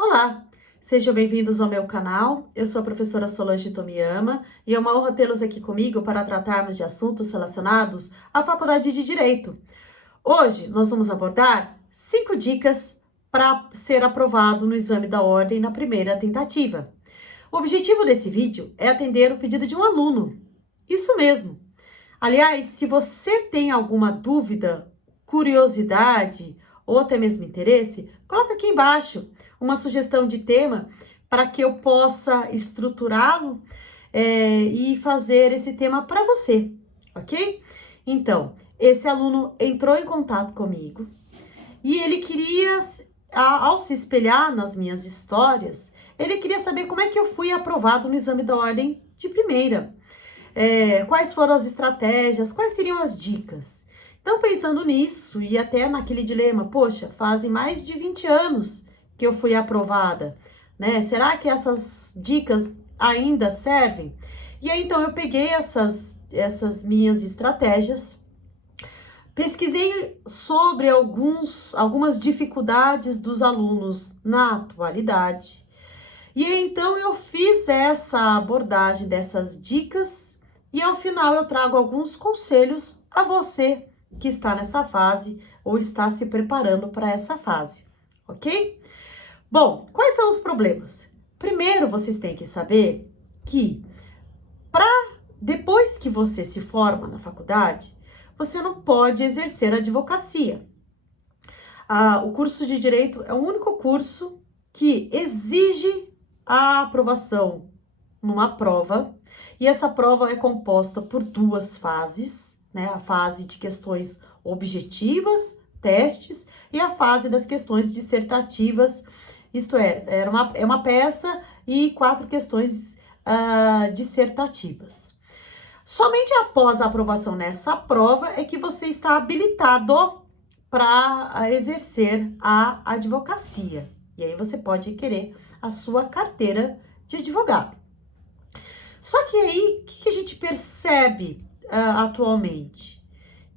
Olá, sejam bem-vindos ao meu canal. Eu sou a professora Solange Tomiyama e é uma honra tê-los aqui comigo para tratarmos de assuntos relacionados à Faculdade de Direito. Hoje nós vamos abordar 5 dicas para ser aprovado no exame da ordem na primeira tentativa. O objetivo desse vídeo é atender o pedido de um aluno. Isso mesmo. Aliás, se você tem alguma dúvida, curiosidade ou até mesmo interesse, coloca aqui embaixo uma sugestão de tema para que eu possa estruturá-lo e fazer esse tema para você, ok? Então, esse aluno entrou em contato comigo e ele queria, ao se espelhar nas minhas histórias, ele queria saber como é que eu fui aprovado no exame da ordem de primeira. Quais foram as estratégias, quais seriam as dicas. Então, pensando nisso e até naquele dilema, poxa, fazem mais de 20 anos que eu fui aprovada, né? Será que essas dicas ainda servem? E aí, então, eu peguei essas minhas estratégias, pesquisei sobre algumas dificuldades dos alunos na atualidade, e então eu fiz essa abordagem dessas dicas e ao final eu trago alguns conselhos a você que está nessa fase ou está se preparando para essa fase, ok? Bom, quais são os problemas? Primeiro, vocês têm que saber que depois que você se forma na faculdade, você não pode exercer advocacia. O curso de Direito é o único curso que exige a aprovação numa prova, e essa prova é composta por 2 fases, né? A fase de questões objetivas, testes, e a fase das questões dissertativas, isto é uma peça e 4 questões dissertativas. Somente após a aprovação nessa prova é que você está habilitado para exercer a advocacia. E aí você pode querer a sua carteira de advogado. Só que aí, o que a gente percebe atualmente?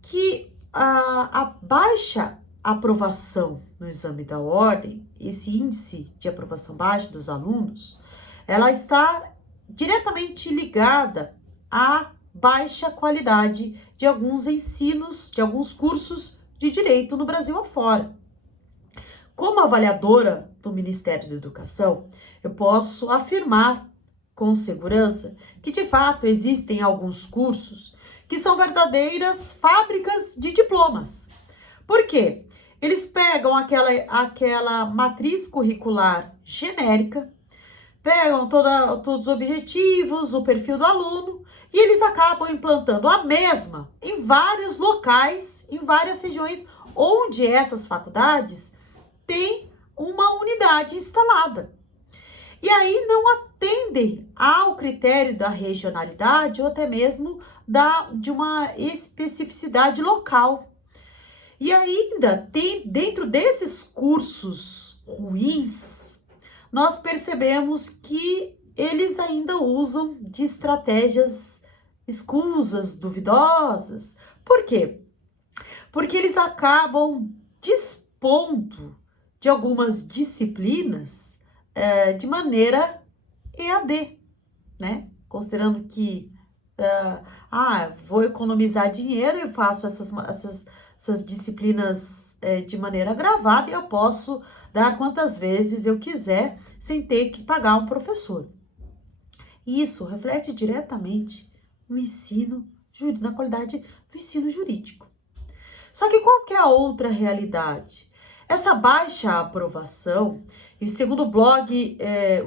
Que a baixa aprovação no exame da ordem, esse índice de aprovação baixo dos alunos, ela está diretamente ligada à baixa qualidade de alguns ensinos, de alguns cursos de direito no Brasil afora. Como avaliadora do Ministério da Educação, eu posso afirmar com segurança que, de fato, existem alguns cursos que são verdadeiras fábricas de diplomas. Por quê? Eles pegam aquela matriz curricular genérica, pegam todos os objetivos, o perfil do aluno, e eles acabam implantando a mesma em vários locais, em várias regiões, onde essas faculdades têm uma unidade instalada. E aí não atendem ao critério da regionalidade ou até mesmo de uma especificidade local. E ainda tem, dentro desses cursos ruins, nós percebemos que eles ainda usam de estratégias escusas, duvidosas. Por quê? Porque eles acabam dispondo de algumas disciplinas de maneira EAD, né? Considerando que vou economizar dinheiro, eu faço essas disciplinas de maneira gravada e eu posso dar quantas vezes eu quiser sem ter que pagar um professor. Isso reflete diretamente no ensino, na qualidade do ensino jurídico. Só que qual que é a outra realidade? Essa baixa aprovação, e segundo o blog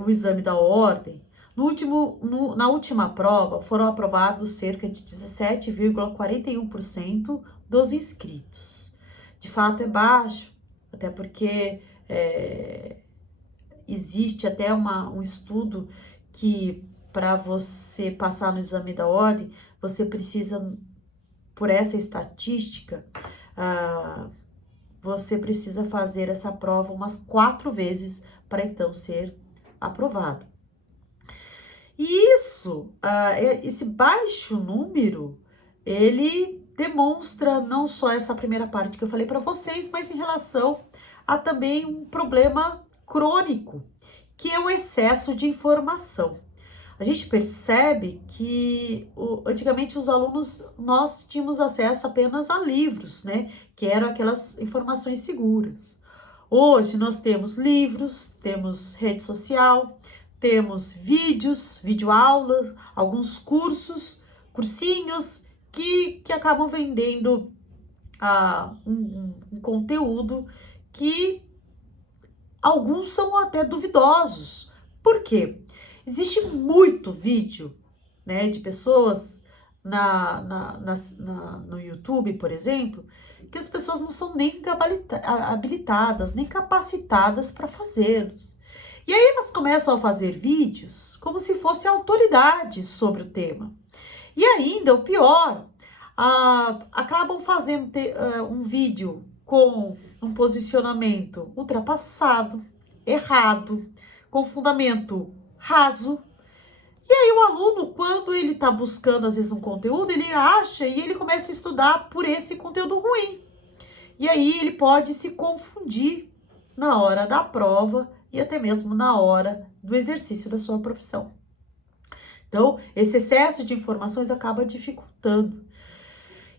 O Exame da Ordem, na última prova foram aprovados cerca de 17,41% dos inscritos. De fato é baixo, até porque existe até um estudo que para você passar no exame da ordem, você precisa, por essa estatística, você precisa fazer essa prova umas 4 vezes para então ser aprovado. E esse baixo número, ele demonstra não só essa primeira parte que eu falei para vocês, mas em relação a também um problema crônico, que é o excesso de informação. A gente percebe que antigamente os alunos, nós tínhamos acesso apenas a livros, né? Que eram aquelas informações seguras. Hoje nós temos livros, temos rede social, temos vídeos, videoaulas, alguns cursinhos que acabam vendendo um conteúdo que alguns são até duvidosos. Por quê? Existe muito vídeo, né, de pessoas no YouTube, por exemplo, que as pessoas não são nem habilitadas, nem capacitadas para fazê-los. E aí elas começam a fazer vídeos como se fosse autoridade sobre o tema. E ainda, o pior, acabam fazendo um vídeo com um posicionamento ultrapassado, errado, com fundamento raso. E aí o aluno, quando ele está buscando às vezes um conteúdo, ele acha e ele começa a estudar por esse conteúdo ruim. E aí ele pode se confundir na hora da prova e até mesmo na hora do exercício da sua profissão. Então, esse excesso de informações acaba dificultando.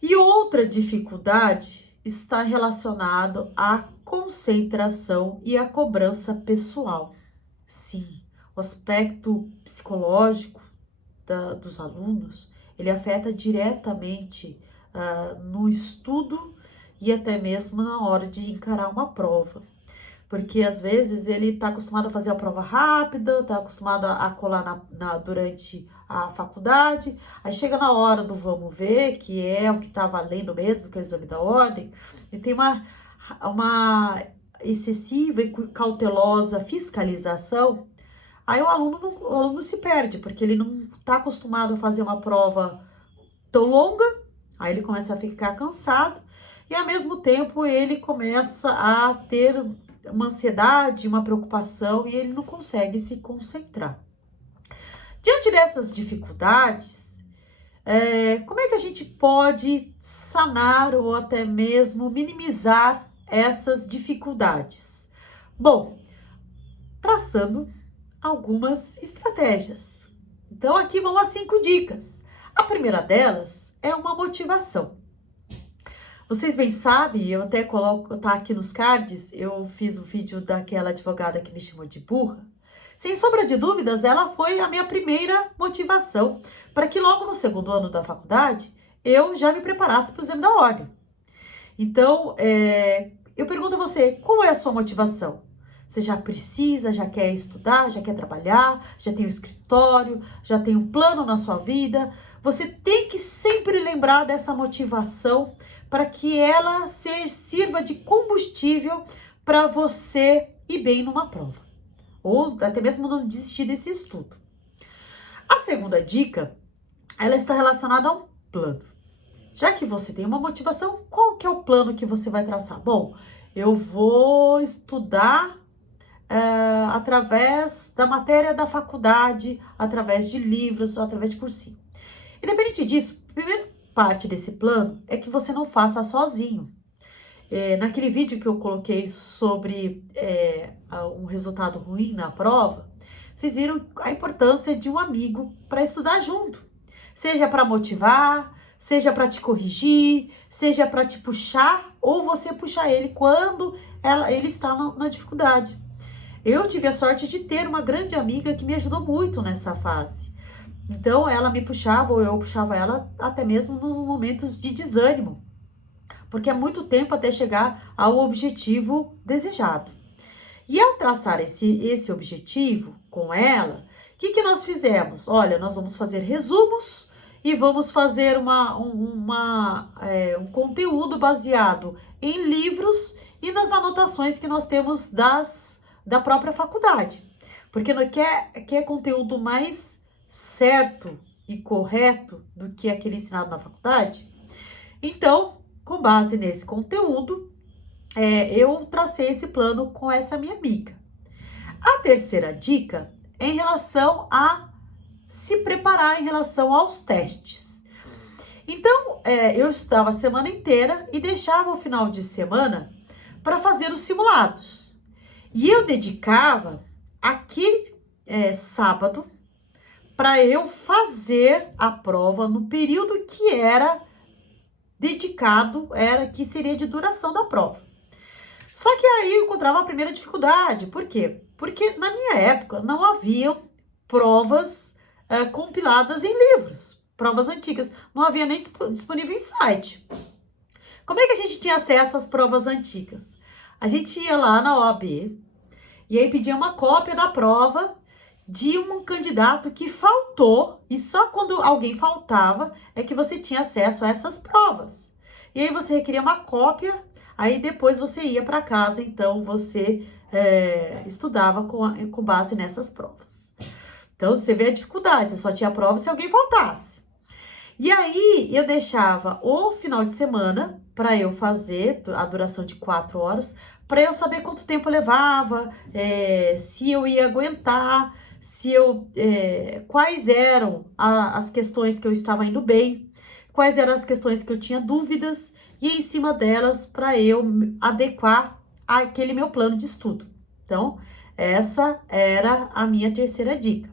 E outra dificuldade está relacionado à concentração e à cobrança pessoal. Sim, o aspecto psicológico dos alunos, ele afeta diretamente no estudo e até mesmo na hora de encarar uma prova. Porque às vezes ele está acostumado a fazer a prova rápida, está acostumado a colar durante a faculdade, aí chega na hora do vamos ver, que é o que está valendo mesmo, que é o exame da ordem, e tem uma excessiva e cautelosa fiscalização, aí o aluno se perde, porque ele não está acostumado a fazer uma prova tão longa, aí ele começa a ficar cansado, e ao mesmo tempo ele começa a ter uma ansiedade, uma preocupação, e ele não consegue se concentrar. Diante dessas dificuldades, como é que a gente pode sanar ou até mesmo minimizar essas dificuldades? Bom, traçando algumas estratégias. Então, aqui vão as 5 dicas. A primeira delas é uma motivação. Vocês bem sabem, eu até coloco, tá aqui nos cards, eu fiz um vídeo daquela advogada que me chamou de burra. Sem sombra de dúvidas, ela foi a minha primeira motivação para que logo no segundo ano da faculdade eu já me preparasse para o exame da ordem. Então, eu pergunto a você, qual é a sua motivação? Você já precisa, já quer estudar, já quer trabalhar, já tem um escritório, já tem um plano na sua vida? Você tem que sempre lembrar dessa motivação para que ela sirva de combustível para você ir bem numa prova, ou até mesmo não desistir desse estudo. A segunda dica, ela está relacionada a um plano. Já que você tem uma motivação, qual que é o plano que você vai traçar? Bom, eu vou estudar através da matéria da faculdade, através de livros, através de cursinho. Independente disso, a primeira parte desse plano é que você não faça sozinho. Naquele vídeo que eu coloquei sobre um resultado ruim na prova, vocês viram a importância de um amigo para estudar junto. Seja para motivar, seja para te corrigir, seja para te puxar, ou você puxar ele quando ele está na dificuldade. Eu tive a sorte de ter uma grande amiga que me ajudou muito nessa fase. Então, ela me puxava, ou eu puxava ela, até mesmo nos momentos de desânimo. Porque é muito tempo até chegar ao objetivo desejado. E ao traçar esse objetivo com ela, o que nós fizemos? Olha, nós vamos fazer resumos e vamos fazer um conteúdo baseado em livros e nas anotações que nós temos da própria faculdade. Porque não quer conteúdo mais certo e correto do que aquele ensinado na faculdade? Então, com base nesse conteúdo, eu tracei esse plano com essa minha amiga. A terceira dica é em relação a se preparar em relação aos testes. Então, eu estudava a semana inteira e deixava o final de semana para fazer os simulados. E eu dedicava aquele sábado para eu fazer a prova no período que era dedicado, que seria de duração da prova. Só que aí eu encontrava a primeira dificuldade. Por quê? Porque na minha época não haviam provas compiladas em livros, provas antigas. Não havia nem disponível em site. Como é que a gente tinha acesso às provas antigas? A gente ia lá na OAB e aí pedia uma cópia da prova de um candidato que faltou, e só quando alguém faltava é que você tinha acesso a essas provas. E aí você requeria uma cópia, aí depois você ia para casa, então você estudava com base nessas provas. Então você vê a dificuldade, você só tinha prova se alguém faltasse. E aí eu deixava o final de semana para eu fazer a duração de 4 horas, para eu saber quanto tempo eu levava, se eu ia aguentar, quais eram as questões que eu estava indo bem, quais eram as questões que eu tinha dúvidas, e em cima delas para eu adequar aquele meu plano de estudo. Então, essa era a minha terceira dica.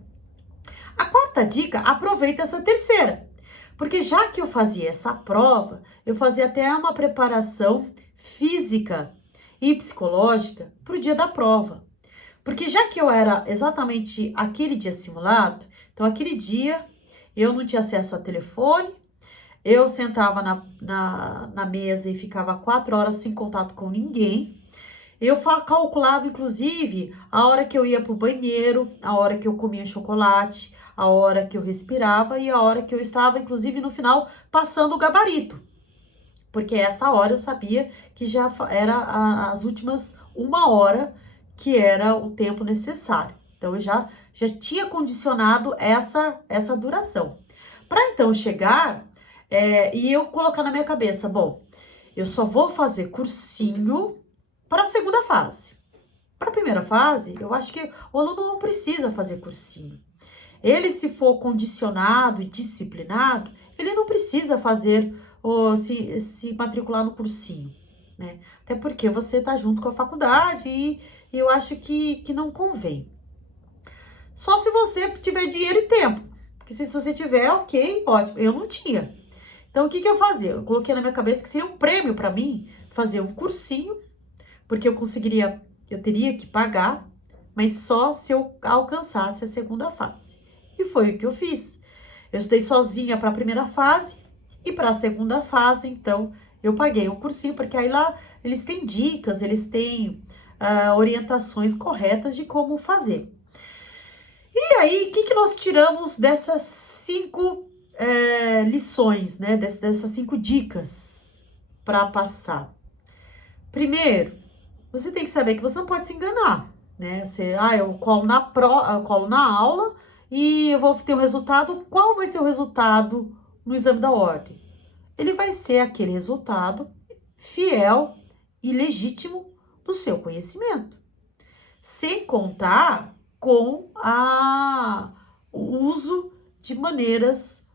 A quarta dica, aproveita essa terceira. Porque já que eu fazia essa prova, eu fazia até uma preparação física e psicológica para o dia da prova. Porque já que eu era exatamente aquele dia simulado, então aquele dia eu não tinha acesso a telefone, eu sentava na mesa e ficava 4 horas sem contato com ninguém. Eu calculava, inclusive, a hora que eu ia para o banheiro, a hora que eu comia chocolate, a hora que eu respirava e a hora que eu estava, inclusive, no final, passando o gabarito. Porque essa hora eu sabia que já era as últimas 1 hora, que era o tempo necessário. Então, eu já tinha condicionado essa duração. Para então chegar e eu colocar na minha cabeça, bom, eu só vou fazer cursinho para a segunda fase. Para a primeira fase, eu acho que o aluno não precisa fazer cursinho. Ele, se for condicionado e disciplinado, ele não precisa fazer ou se matricular no cursinho, né? Até porque você está junto com a faculdade e eu acho que não convém. Só se você tiver dinheiro e tempo. Porque se você tiver, ok, ótimo. Eu não tinha. Então, o que eu fazia? Eu coloquei na minha cabeça que seria um prêmio para mim fazer um cursinho, porque eu teria que pagar, mas só se eu alcançasse a segunda fase. E foi o que eu fiz. Eu estudei sozinha para a primeira fase e para a segunda fase, então eu paguei o cursinho, porque aí lá eles têm dicas, eles têm orientações corretas de como fazer. E aí, o que nós tiramos dessas 5 lições, né? Dessas 5 dicas para passar? Primeiro, você tem que saber que você não pode se enganar, né? Eu colo eu colo na aula e eu vou ter um resultado. Qual vai ser o resultado no exame da ordem? Ele vai ser aquele resultado fiel e legítimo do seu conhecimento, sem contar com o uso de maneiras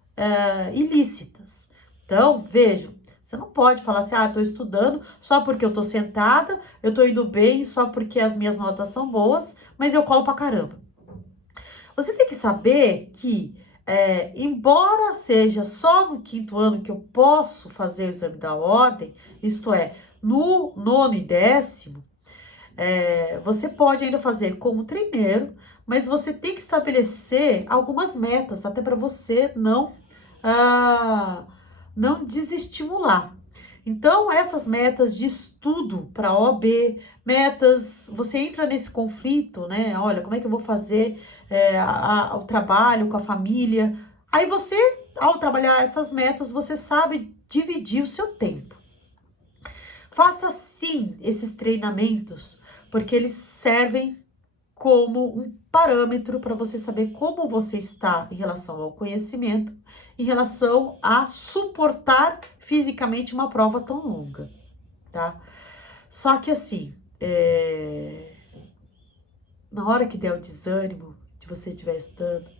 ilícitas. Então, vejam, você não pode falar assim, estou estudando só porque eu estou sentada, eu estou indo bem só porque as minhas notas são boas, mas eu colo pra caramba. Você tem que saber que, embora seja só no 5º ano que eu posso fazer o exame da ordem, isto é, no 9º e 10º, você pode ainda fazer como treineiro, mas você tem que estabelecer algumas metas, até para você não desestimular. Então, essas metas de estudo para a OAB, você entra nesse conflito, né? Olha, como é que eu vou fazer o trabalho com a família? Aí você, ao trabalhar essas metas, você sabe dividir o seu tempo. Faça sim esses treinamentos, porque eles servem como um parâmetro para você saber como você está em relação ao conhecimento, em relação a suportar fisicamente uma prova tão longa, tá? Só que assim, na hora que der o desânimo de você estiver estudando,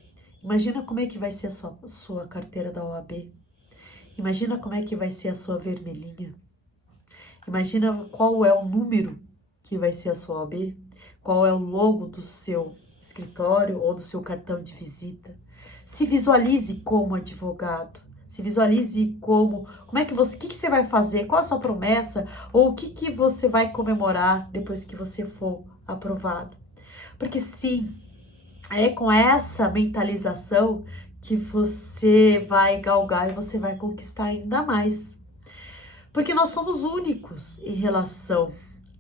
imagina como é que vai ser a sua carteira da OAB, imagina como é que vai ser a sua vermelhinha, imagina qual é o número que vai ser a sua OAB, qual é o logo do seu escritório ou do seu cartão de visita. Se visualize como advogado. Se visualize como é que você, o que você vai fazer, qual a sua promessa, ou o que você vai comemorar depois que você for aprovado. Porque sim, é com essa mentalização que você vai galgar e você vai conquistar ainda mais. Porque nós somos únicos em relação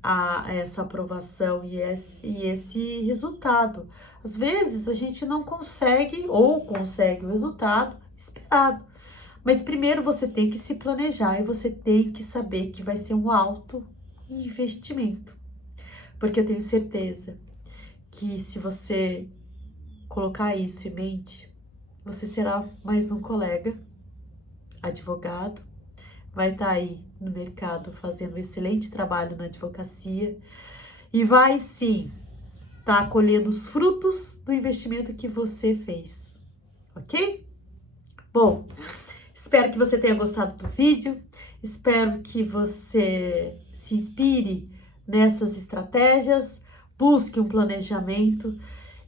a essa aprovação e esse resultado. Às vezes a gente não consegue ou consegue o resultado esperado. Mas primeiro você tem que se planejar e você tem que saber que vai ser um alto investimento. Porque eu tenho certeza que se você colocar isso em mente, você será mais um colega, advogado, vai estar aí no mercado fazendo um excelente trabalho na advocacia e vai sim estar colhendo os frutos do investimento que você fez, ok? Bom, espero que você tenha gostado do vídeo, espero que você se inspire nessas estratégias, busque um planejamento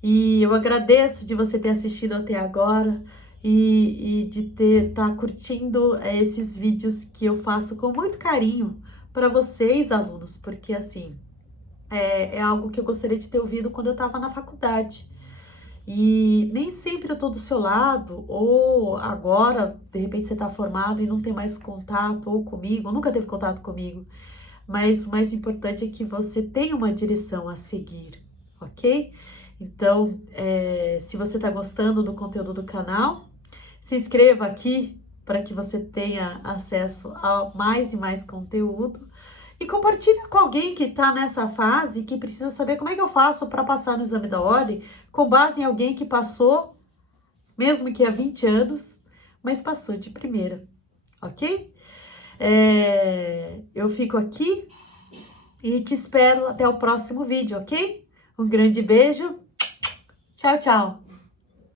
e eu agradeço de você ter assistido até agora e de estar curtindo esses vídeos que eu faço com muito carinho para vocês, alunos, porque assim, é algo que eu gostaria de ter ouvido quando eu estava na faculdade. E nem sempre eu tô do seu lado, ou agora, de repente, você tá formado e não tem mais contato ou comigo, ou nunca teve contato comigo. Mas o mais importante é que você tenha uma direção a seguir, ok? Então, se você tá gostando do conteúdo do canal, se inscreva aqui para que você tenha acesso a mais e mais conteúdo. E compartilha com alguém que está nessa fase, que precisa saber como é que eu faço para passar no exame da ordem, com base em alguém que passou, mesmo que há 20 anos, mas passou de primeira, ok? Eu fico aqui e te espero até o próximo vídeo, ok? Um grande beijo, tchau, tchau!